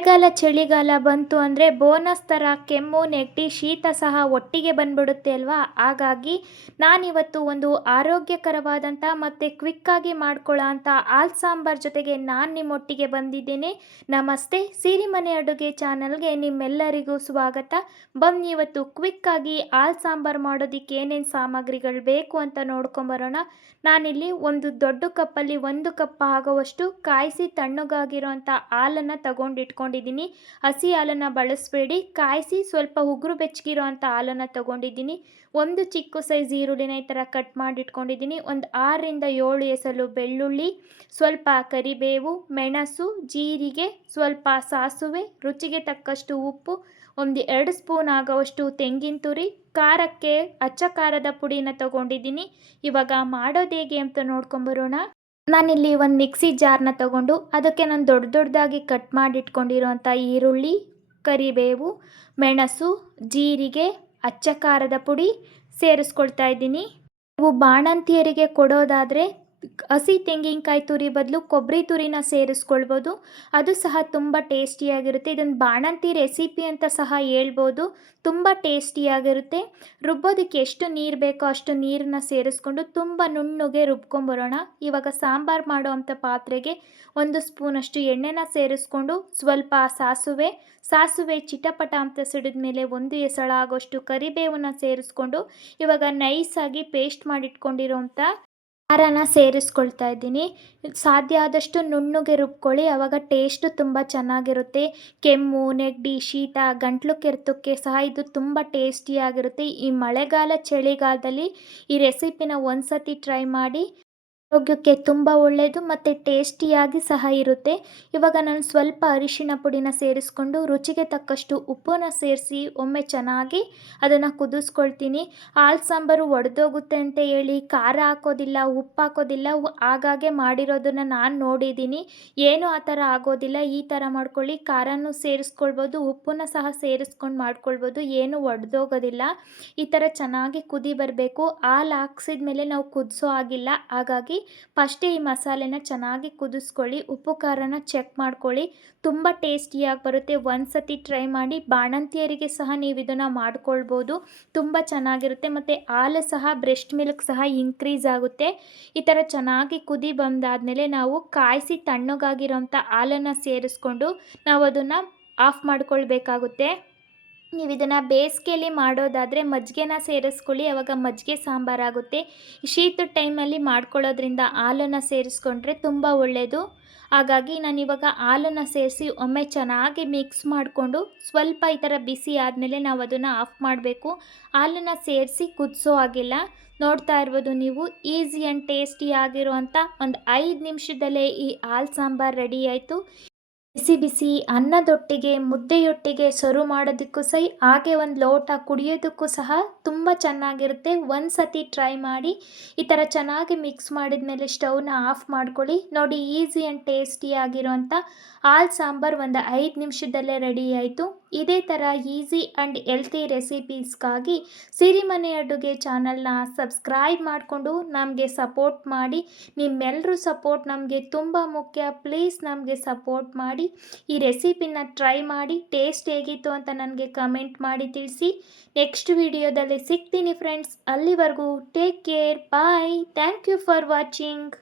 ಮಳೆಗಾಲ ಚಳಿಗಾಲ ಬಂತು ಅಂದರೆ ಬೋನಸ್ ಥರ ಕೆಮ್ಮು ನೆಗಡಿ ಶೀತ ಸಹ ಒಟ್ಟಿಗೆ ಬಂದ್ಬಿಡುತ್ತೆ ಅಲ್ವಾ. ಹಾಗಾಗಿ ನಾನಿವತ್ತು ಒಂದು ಆರೋಗ್ಯಕರವಾದಂಥ ಮತ್ತು ಕ್ವಿಕ್ಕಾಗಿ ಮಾಡ್ಕೊಳ್ಳೋ ಅಂಥ ಹಾಲು ಸಾಂಬಾರ್ ಜೊತೆಗೆ ನಾನು ನಿಮ್ಮೊಟ್ಟಿಗೆ ಬಂದಿದ್ದೇನೆ. ನಮಸ್ತೆ, ಸಿರಿಮನೆ ಅಡುಗೆ ಚಾನಲ್ಗೆ ನಿಮ್ಮೆಲ್ಲರಿಗೂ ಸ್ವಾಗತ. ಬನ್ನಿ ಇವತ್ತು ಕ್ವಿಕ್ಕಾಗಿ ಹಾಲು ಸಾಂಬಾರು ಮಾಡೋದಕ್ಕೆ ಏನೇನು ಸಾಮಗ್ರಿಗಳು ಬೇಕು ಅಂತ ನೋಡ್ಕೊಂಬರೋಣ. ನಾನಿಲ್ಲಿ ಒಂದು ದೊಡ್ಡ ಕಪ್ಪಲ್ಲಿ 1 ಕಪ್ ಆಗುವಷ್ಟು ಕಾಯಿಸಿ ತಣ್ಣಗಾಗಿರೋಂಥ ಹಾಲನ್ನು ತಗೊಂಡಿಟ್ಕೊಂಡಿದ್ದೀನಿ. ಹಸಿ ಹಾಲನ್ನು ಬಳಸಬೇಡಿ, ಕಾಯಿಸಿ ಸ್ವಲ್ಪ ಉಗುರು ಬೆಚ್ಚಗಿರೋ ಅಂಥ ಹಾಲನ್ನು ತಗೊಂಡಿದ್ದೀನಿ. ಒಂದು ಚಿಕ್ಕ ಸೈಜ್ ಈರುಳ್ಳಿನ ಈ ಥರ ಕಟ್ ಮಾಡಿಟ್ಕೊಂಡಿದ್ದೀನಿ. ಒಂದು 6ರಿಂದ 7 ಎಸಳು ಬೆಳ್ಳುಳ್ಳಿ, ಸ್ವಲ್ಪ ಕರಿಬೇವು, ಮೆಣಸು, ಜೀರಿಗೆ, ಸ್ವಲ್ಪ ಸಾಸುವೆ, ರುಚಿಗೆ ತಕ್ಕಷ್ಟು ಉಪ್ಪು, ಒಂದು 2 ಸ್ಪೂನ್ ಆಗುವಷ್ಟು ತೆಂಗಿನ ತುರಿ, ಖಾರಕ್ಕೆ ಅಚ್ಚ ಖಾರದ ಪುಡಿನ ತಗೊಂಡಿದ್ದೀನಿ. ಇವಾಗ ಮಾಡೋದು ಹೇಗೆ ಅಂತ ನೋಡ್ಕೊಂಬರೋಣ. ನಾನಿಲ್ಲಿ ಒಂದು ಮಿಕ್ಸಿ ಜಾರ್ನ ತಗೊಂಡು ಅದಕ್ಕೆ ನಾನು ದೊಡ್ಡದಾಗಿ ಕಟ್ ಮಾಡಿಟ್ಕೊಂಡಿರೋಂಥ ಈರುಳ್ಳಿ, ಕರಿಬೇವು, ಮೆಣಸು, ಜೀರಿಗೆ, ಅಚ್ಚ ಖಾರದ ಪುಡಿ ಸೇರಿಸ್ಕೊಳ್ತಾ ಇದ್ದೀನಿ. ನೀವು ಬಾಣಂತಿಯರಿಗೆ ಕೊಡೋದಾದರೆ ಹಸಿ ತೆಂಗಿನಕಾಯಿ ತುರಿ ಬದಲು ಕೊಬ್ಬರಿ ತುರಿನ ಸೇರಿಸ್ಕೊಳ್ಬೋದು. ಅದು ಸಹ ತುಂಬ ಟೇಸ್ಟಿಯಾಗಿರುತ್ತೆ. ಇದೊಂದು ಬಾಣಂತಿ ರೆಸಿಪಿ ಅಂತ ಸಹ ಹೇಳ್ಬೋದು. ತುಂಬ ಟೇಸ್ಟಿಯಾಗಿರುತ್ತೆ. ರುಬ್ಬೋದಕ್ಕೆ ಎಷ್ಟು ನೀರು ಬೇಕೋ ಅಷ್ಟು ನೀರನ್ನ ಸೇರಿಸ್ಕೊಂಡು ತುಂಬ ನುಣ್ಣಗೆ ರುಬ್ಕೊಂಬರೋಣ. ಇವಾಗ ಸಾಂಬಾರು ಮಾಡೋ ಅಂಥ ಪಾತ್ರೆಗೆ 1 ಸ್ಪೂನಷ್ಟು ಎಣ್ಣೆನ ಸೇರಿಸ್ಕೊಂಡು ಸ್ವಲ್ಪ ಸಾಸುವೆ ಚಿಟಪಟ ಅಂತ ಸಿಡಿದ ಮೇಲೆ 1 ಎಸಳ ಆಗೋಷ್ಟು ಕರಿಬೇವನ್ನ ಸೇರಿಸ್ಕೊಂಡು ಇವಾಗ ನೈಸಾಗಿ ಪೇಸ್ಟ್ ಮಾಡಿಟ್ಕೊಂಡಿರೋಂಥ ಖಾರನ ಸೇರಿಸ್ಕೊಳ್ತಾ ಇದ್ದೀನಿ. ಸಾಧ್ಯ ಆದಷ್ಟು ನುಣ್ಣಗೆ ರುಬ್ಕೊಳ್ಳಿ, ಆವಾಗ ಟೇಸ್ಟು ತುಂಬ ಚೆನ್ನಾಗಿರುತ್ತೆ. ಕೆಮ್ಮು ನೆಗಡಿ ಶೀತ ಗಂಟ್ಲು ಕೆರೆತಕ್ಕೆ ಸಹ ಇದು ತುಂಬ ಟೇಸ್ಟಿಯಾಗಿರುತ್ತೆ. ಈ ಮಳೆಗಾಲ ಚಳಿಗಾಲದಲ್ಲಿ ಈ ರೆಸಿಪಿನ ಒಂದ್ಸತಿ ಟ್ರೈ ಮಾಡಿ. ಆರೋಗ್ಯಕ್ಕೆ ತುಂಬ ಒಳ್ಳೆಯದು ಮತ್ತು ಟೇಸ್ಟಿಯಾಗಿ ಸಹ ಇರುತ್ತೆ. ಇವಾಗ ನಾನು ಸ್ವಲ್ಪ ಅರಿಶಿಣ ಪುಡಿನ ಸೇರಿಸ್ಕೊಂಡು ರುಚಿಗೆ ತಕ್ಕಷ್ಟು ಉಪ್ಪನ್ನ ಸೇರಿಸಿ ಒಮ್ಮೆ ಚೆನ್ನಾಗಿ ಅದನ್ನು ಕುದಿಸ್ಕೊಳ್ತೀನಿ. ಹಾಲು ಸಾಂಬಾರು ಒಡೆದೋಗುತ್ತೆ ಅಂತ ಹೇಳಿ ಖಾರ ಹಾಕೋದಿಲ್ಲ, ಉಪ್ಪು ಹಾಕೋದಿಲ್ಲ, ಆಗಾಗ್ಗೆ ಮಾಡಿರೋದನ್ನು ನಾನು ನೋಡಿದ್ದೀನಿ. ಏನೂ ಆ ಥರ ಆಗೋದಿಲ್ಲ. ಈ ಥರ ಮಾಡ್ಕೊಳ್ಳಿ. ಖಾರನೂ ಸೇರಿಸ್ಕೊಳ್ಬೋದು, ಉಪ್ಪನ್ನ ಸಹ ಸೇರಿಸ್ಕೊಂಡು ಮಾಡ್ಕೊಳ್ಬೋದು, ಏನೂ ಒಡೆದೋಗೋದಿಲ್ಲ. ಈ ಥರ ಚೆನ್ನಾಗಿ ಕುದಿ ಬರಬೇಕು. ಹಾಲು ಹಾಕ್ಸಿದ ಮೇಲೆ ನಾವು ಕುದಿಸೋ ಆಗಿಲ್ಲ. ಹಾಗಾಗಿ ಫಸ್ಟೇ ಈ ಮಸಾಲೆನ ಚೆನ್ನಾಗಿ ಕುದಿಸ್ಕೊಳ್ಳಿ. ಉಪ್ಪು ಖಾರನ ಚೆಕ್ ಮಾಡ್ಕೊಳ್ಳಿ. ತುಂಬ ಟೇಸ್ಟಿಯಾಗಿ ಬರುತ್ತೆ. ಒಂದು ಸತಿ ಟ್ರೈ ಮಾಡಿ. ಬಾಣಂತಿಯರಿಗೆ ಸಹ ನೀವು ಇದನ್ನು ಮಾಡ್ಕೊಳ್ಬೋದು. ತುಂಬ ಚೆನ್ನಾಗಿರುತ್ತೆ ಮತ್ತು ಹಾಲು ಸಹ ಬ್ರೆಸ್ಟ್ ಮಿಲ್ಕ್ ಸಹ ಇನ್ಕ್ರೀಸ್ ಆಗುತ್ತೆ. ಈ ಥರ ಚೆನ್ನಾಗಿ ಕುದಿ ಬಂದಾದಮೇಲೆ ನಾವು ಕಾಯಿಸಿ ತಣ್ಣಗಾಗಿರೋಂಥ ಹಾಲನ್ನು ಸೇರಿಸ್ಕೊಂಡು ನಾವು ಅದನ್ನು ಆಫ್ ಮಾಡ್ಕೊಳ್ಬೇಕಾಗುತ್ತೆ. ನೀವು ಇದನ್ನು ಬೇಸಿಗೆಯಲ್ಲಿ ಮಾಡೋದಾದರೆ ಮಜ್ಜಿಗೆನ ಸೇರಿಸ್ಕೊಳ್ಳಿ, ಆವಾಗ ಮಜ್ಜಿಗೆ ಸಾಂಬಾರಾಗುತ್ತೆ. ಶೀತದ ಟೈಮಲ್ಲಿ ಮಾಡ್ಕೊಳ್ಳೋದ್ರಿಂದ ಹಾಲನ್ನು ಸೇರಿಸ್ಕೊಂಡ್ರೆ ತುಂಬ ಒಳ್ಳೆಯದು. ಹಾಗಾಗಿ ನಾನಿವಾಗ ಹಾಲನ್ನು ಸೇರಿಸಿ ಒಮ್ಮೆ ಚೆನ್ನಾಗಿ ಮಿಕ್ಸ್ ಮಾಡಿಕೊಂಡು ಸ್ವಲ್ಪ ಈ ಥರ ಬಿಸಿ ಆದಮೇಲೆ ನಾವು ಅದನ್ನು ಆಫ್ ಮಾಡಬೇಕು. ಹಾಲನ್ನು ಸೇರಿಸಿ ಕುದಿಸೋ ಹಾಗಿಲ್ಲ. ನೋಡ್ತಾ ಇರ್ಬೋದು ನೀವು, ಈಸಿ ಆ್ಯಂಡ್ ಟೇಸ್ಟಿ ಆಗಿರುವಂಥ ಒಂದು 5 ನಿಮಿಷದಲ್ಲೇ ಈ ಹಾಲು ಸಾಂಬಾರು ರೆಡಿ ಆಯಿತು. ಬಿಸಿ ಬಿಸಿ ಅನ್ನದೊಟ್ಟಿಗೆ ಮುದ್ದೆಯೊಟ್ಟಿಗೆ ಸರ್ವ್ ಮಾಡೋದಕ್ಕೂ ಸಹ, ಹಾಗೆ ಒಂದು ಲೋಟ ಕುಡಿಯೋದಕ್ಕೂ ಸಹ ತುಂಬ ಚೆನ್ನಾಗಿರುತ್ತೆ. ಒಂದು ಸತಿ ಟ್ರೈ ಮಾಡಿ. ಈ ಥರ ಚೆನ್ನಾಗಿ ಮಿಕ್ಸ್ ಮಾಡಿದ ಮೇಲೆ ಸ್ಟವ್ನ ಆಫ್ ಮಾಡ್ಕೊಳ್ಳಿ. ನೋಡಿ, ಈಸಿ ಆ್ಯಂಡ್ ಟೇಸ್ಟಿ ಆಗಿರೋಂಥ ಹಾಲು ಸಾಂಬಾರು ಒಂದು 5 ನಿಮಿಷದಲ್ಲೇ ರೆಡಿ ಆಯಿತು. ಇದೇ ಥರ ಈಸಿ ಆ್ಯಂಡ್ ಹೆಲ್ತಿ ರೆಸಿಪೀಸ್ಗಾಗಿ ಸಿರಿಮನೆ ಅಡುಗೆ ಚಾನಲ್ನ ಸಬ್ಸ್ಕ್ರೈಬ್ ಮಾಡಿಕೊಂಡು ನಮಗೆ ಸಪೋರ್ಟ್ ಮಾಡಿ. ನಿಮ್ಮೆಲ್ಲರೂ ಸಪೋರ್ಟ್ ನಮಗೆ ತುಂಬ ಮುಖ್ಯ. ಪ್ಲೀಸ್ ನಮಗೆ ಸಪೋರ್ಟ್ ಮಾಡಿ. ಈ ರೆಸಿಪಿನ ಟ್ರೈ ಮಾಡಿ. ಟೇಸ್ಟ್ ಹೇಗಿತ್ತು ಅಂತ ನನಗೆ ಕಮೆಂಟ್ ಮಾಡಿ ತಿಳಿಸಿ. ನೆಕ್ಸ್ಟ್ ವಿಡಿಯೋದಲ್ಲಿ ಸಿಗ್ತೀನಿ ಫ್ರೆಂಡ್ಸ್. ಅಲ್ಲಿವರೆಗೂ take care, bye. Thank you for watching.